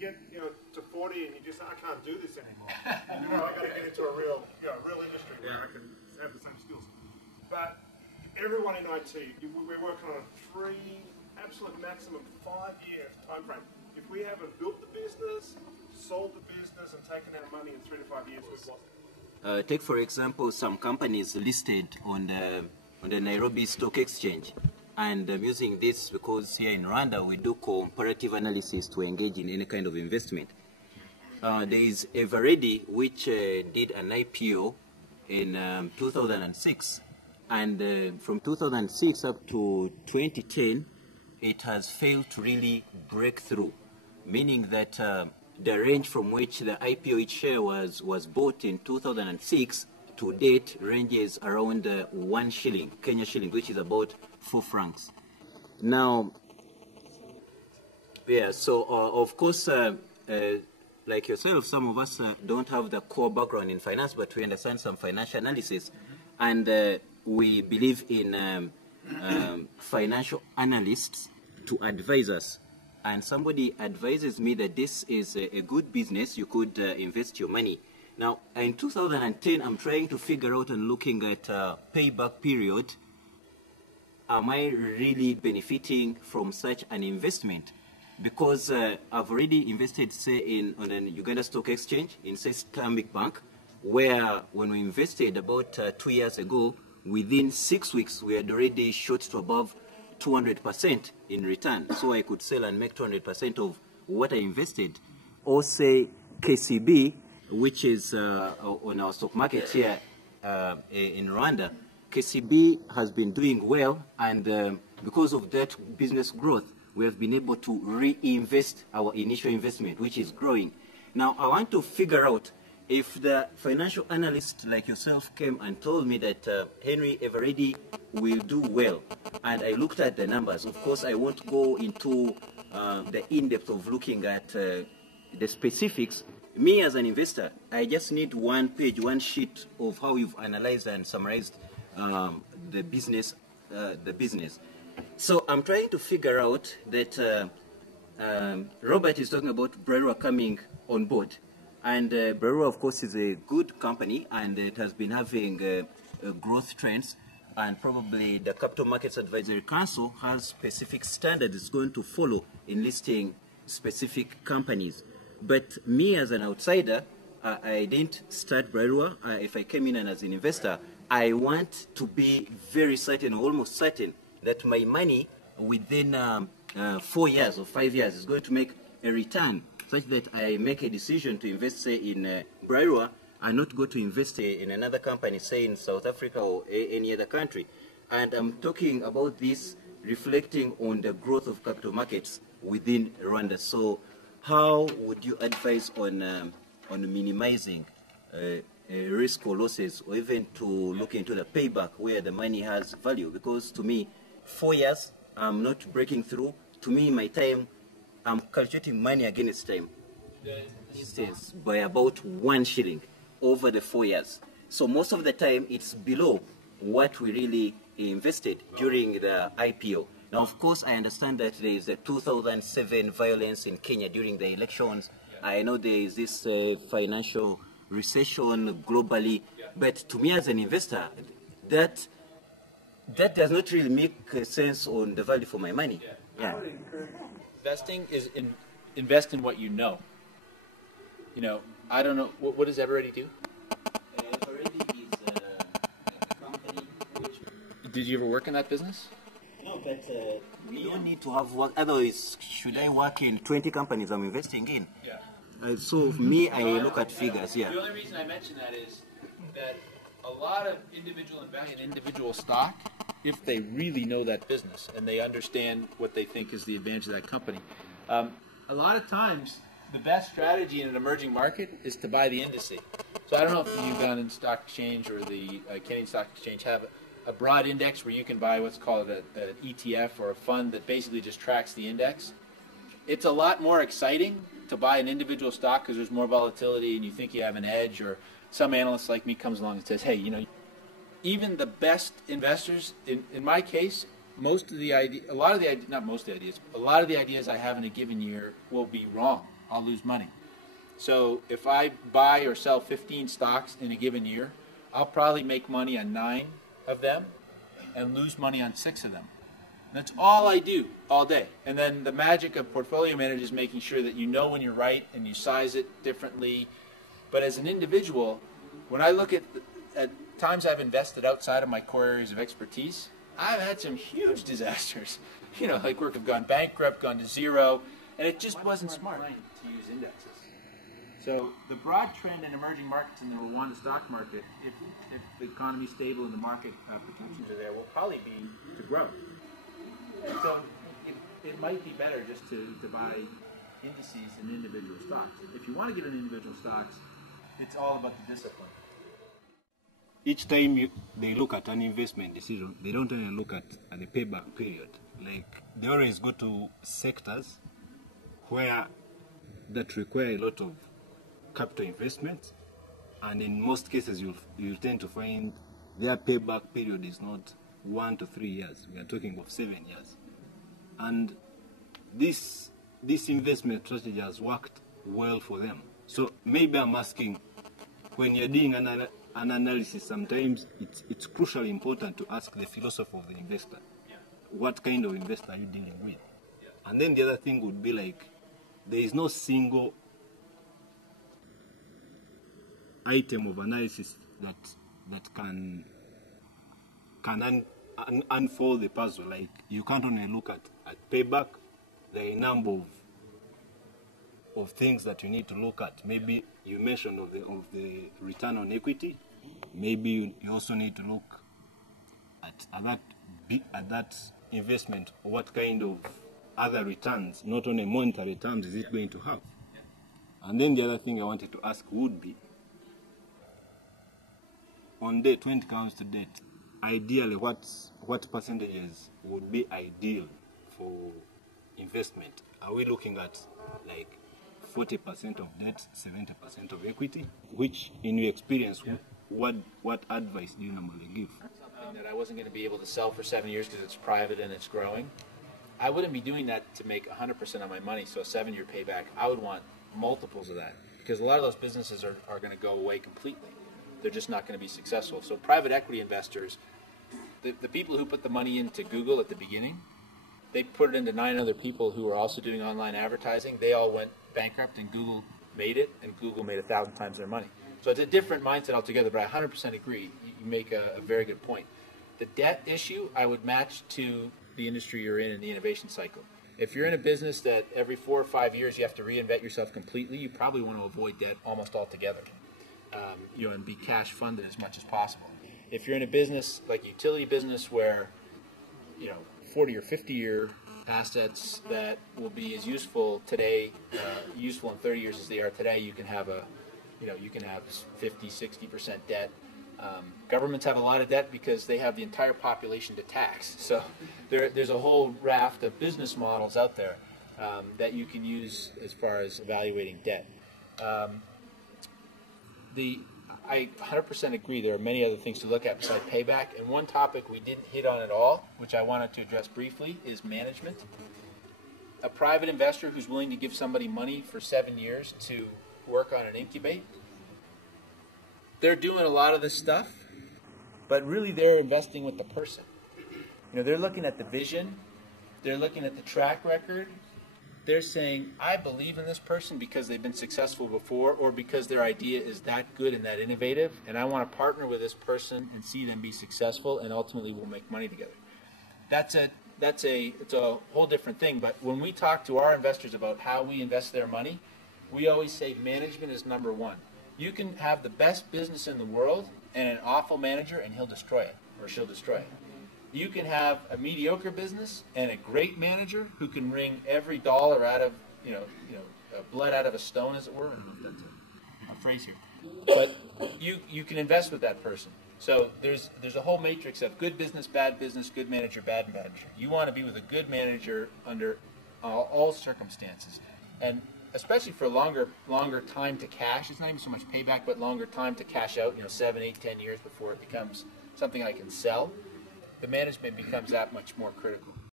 get to 40 and you just say, I can't do this anymore. I got to get into a real industry where I can have the same skills. But everyone in IT, we're working on a absolute maximum 5-year time frame. If we haven't built the business, sold the business, and taken out money in 3 to 5 years, we've lost it. Take for example some companies listed on the Nairobi Stock Exchange. And I'm using this because here in Rwanda we do comparative analysis to engage in any kind of investment. There is Eveready, which did an IPO in 2006, and from 2006 up to 2010 it has failed to really break through, meaning that the range from which the IPO each share was bought in 2006 to date ranges around 1 shilling, Kenya shilling, which is about 4 francs. Now, yeah, so of course, like yourself, some of us don't have the core background in finance, but we understand some financial analysis, and we believe in financial analysts to advise us. And somebody advises me that this is a good business, you could invest your money. Now, in 2010, I'm trying to figure out and looking at payback period. Am I really benefiting from such an investment? Because I've already invested, say, on an Uganda Stock Exchange, in, say, Stanbic Bank, where when we invested about 2 years ago, within 6 weeks, we had already shot to above 200% in return. So I could sell and make 200% of what I invested. Or say KCB, which is on our stock market here in Rwanda. KCB has been doing well, and because of that business growth, we have been able to reinvest our initial investment, which is growing. Now, I want to figure out if the financial analyst like yourself came and told me that Henry Eveready will do well, and I looked at the numbers. Of course, I won't go into the in-depth of looking at the specifics. Me as an investor, I just need 1 page, 1 sheet of how you've analyzed and summarized the business. So I'm trying to figure out that Robert is talking about Bralirwa coming on board. And Bralirwa, of course, is a good company, and it has been having growth trends. And probably the Capital Markets Advisory Council has specific standards it's going to follow in listing specific companies. But me as an outsider, I didn't start Bralirwa. If I came in and as an investor, I want to be very certain, almost certain, that my money within 4 years or 5 years is going to make a return, such that I make a decision to invest, say, in Bralirwa and not go to invest in another company, say in South Africa or any other country. And I'm talking about this reflecting on the growth of capital markets within Rwanda. So how would you advise on minimizing risk or losses, or even to look into the payback where the money has value? Because to me, 4 years, I'm not breaking through. To me, my time, I'm calculating money against time. Instance, by about 1 shilling over the 4 years. So most of the time, it's below what we really invested during the IPO. Now, of course, I understand that there is a 2007 violence in Kenya during the elections. Yeah. I know there is this financial recession globally. Yeah. But to me as an investor, that does not really make sense on the value for my money. Yeah. Investing is invest in what you know. You know, I don't know, what does Eveready do? Eveready is a company which... Did you ever work in that business? No, but we don't need to have work. Otherwise, should I work in 20 companies I'm investing in? Yeah. So me, I look at figures, yeah. The only reason I mention that is that a lot of individual investors in individual stock, if they really know that business and they understand what they think is the advantage of that company, a lot of times the best strategy in an emerging market is to buy the indice. So I don't know if the Ugandan Stock Exchange or the Kenyan Stock Exchange have a broad index where you can buy what's called an ETF or a fund that basically just tracks the index. It's a lot more exciting to buy an individual stock because there's more volatility and you think you have an edge, or some analyst like me comes along and says, hey, you know, even the best investors, in my case, a lot of the ideas I have in a given year will be wrong. I'll lose money. So if I buy or sell 15 stocks in a given year, I'll probably make money on 9 of them and lose money on 6 of them. That's all I do all day. And then the magic of portfolio managers is making sure that you know when you're right and you size it differently. But as an individual, when I look at times I've invested outside of my core areas of expertise, I've had some huge disasters. You know, like work have gone bankrupt, gone to zero, and it just wasn't smart to use indexes. So the broad trend in emerging markets in the Rwanda stock market, if the economy is stable and the market protections are there, will probably be to grow. So it might be better just to buy indices and individual stocks. If you want to get in individual stocks, it's all about the discipline. Each time they look at an investment decision, they don't only look at the payback period. Like, they always go to sectors where that require a lot of capital investment, and in most cases you'll tend to find their payback period is not 1 to 3 years. We are talking of 7 years. And this investment strategy has worked well for them. So maybe I'm asking, when you're doing an analysis, sometimes it's crucially important to ask the philosophy of the investor. Yeah. What kind of investor are you dealing with? Yeah. And then the other thing would be like, there is no single item of analysis that can unfold the puzzle. Like, you can't only look at payback. There are a number of things that you need to look at. Maybe you mentioned of the return on equity. Maybe you also need to look at that investment. What kind of other returns, not only monetary terms, is it going to have? And then the other thing I wanted to ask would be, on debt, when it comes to debt, ideally what percentages would be ideal for investment? Are we looking at like 40% of debt, 70% of equity? Which, in your experience, what advice do you normally give? Something that I wasn't going to be able to sell for 7 years because it's private and it's growing. I wouldn't be doing that to make 100% of my money, so a 7-year payback. I would want multiples of that, because a lot of those businesses are going to go away completely. They're just not going to be successful. So private equity investors, the people who put the money into Google at the beginning, they put it into 9 other people who were also doing online advertising. They all went bankrupt, and Google made it, and Google made 1,000 times their money. So it's a different mindset altogether, but I 100% agree. You make a very good point. The debt issue, I would match to the industry you're in the innovation cycle. If you're in a business that every 4 or 5 years you have to reinvent yourself completely, you probably want to avoid debt almost altogether, and be cash funded as much as possible. If you're in a business like a utility business where 40 or 50 year assets that will be as useful today, useful in 30 years as they are today, you can have 50, 60% debt. Governments have a lot of debt because they have the entire population to tax. So there's a whole raft of business models out there that you can use as far as evaluating debt. I 100% agree there are many other things to look at besides payback. And one topic we didn't hit on at all, which I wanted to address briefly, is management. A private investor who's willing to give somebody money for 7 years to work on an incubate, they're doing a lot of this stuff, but really they're investing with the person. They're looking at the vision, they're looking at the track record. They're saying, I believe in this person because they've been successful before, or because their idea is that good and that innovative, and I want to partner with this person and see them be successful, and ultimately we'll make money together. It's a whole different thing. But when we talk to our investors about how we invest their money, we always say management is number one. You can have the best business in the world and an awful manager, and he'll destroy it, or she'll destroy it. You can have a mediocre business and a great manager who can wring every dollar out of, blood out of a stone, as it were. I don't know if that's a phrase here. But you can invest with that person. So there's a whole matrix of good business, good manager, bad manager. You want to be with a good manager under all circumstances. And especially for longer time to cash. It's not even so much payback, but longer time to cash out, 7, 8, 10 years before it becomes something I can sell. The management becomes that much more critical.